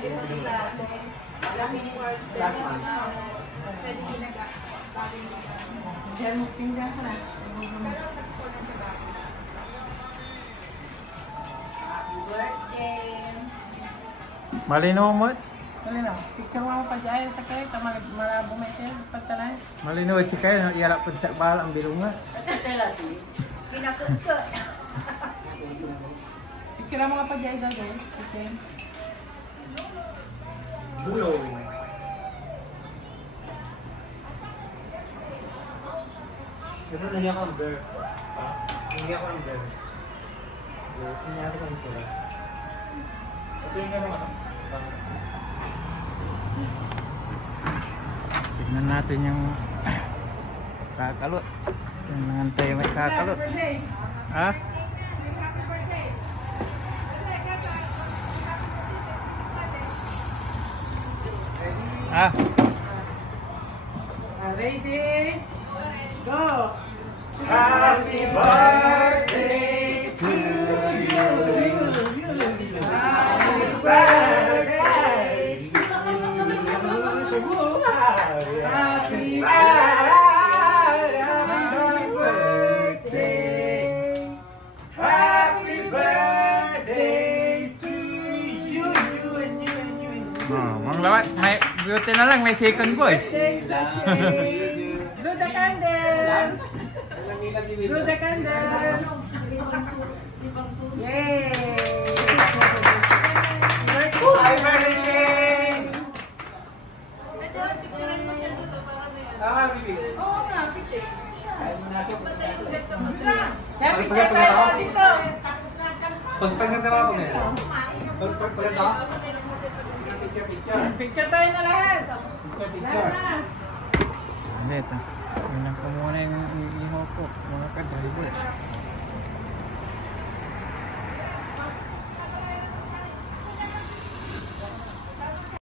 Malinaw mo? Malinaw. Picture mo pa dyan sa kaya. Marabo may tayo. Pagtalay. Malinaw at sikay. Iarap po sa bahal ang bilunga. Pinakot ko. Picture mo pa dyan dyan. Okay. Bulo. Kasi nangyay ko ang bear. Nangyay ko ang bear. Nangyay ko ang bear. Ito yung naman. Tignan natin yung kakalot. Yung nangantay yung may kakalot. Ha? Ah. Ready? Go! Happy birthday to you. Happy birthday to you. Happy birthday. Happy birthday to you. Mang lawat, may beauty na lang, may second voice. Blow the candles! Blow the candles! Yay! Happy birthday! Picturean mo siya dito para may Oo nga, picture. basta yung get ka mag Kaya picture tayo dito. Pagkakatawa ko ngayon. Pagkakatawa? Picture tayo na lahat. Lahat na. Ito. Tingnan ko muna yung iho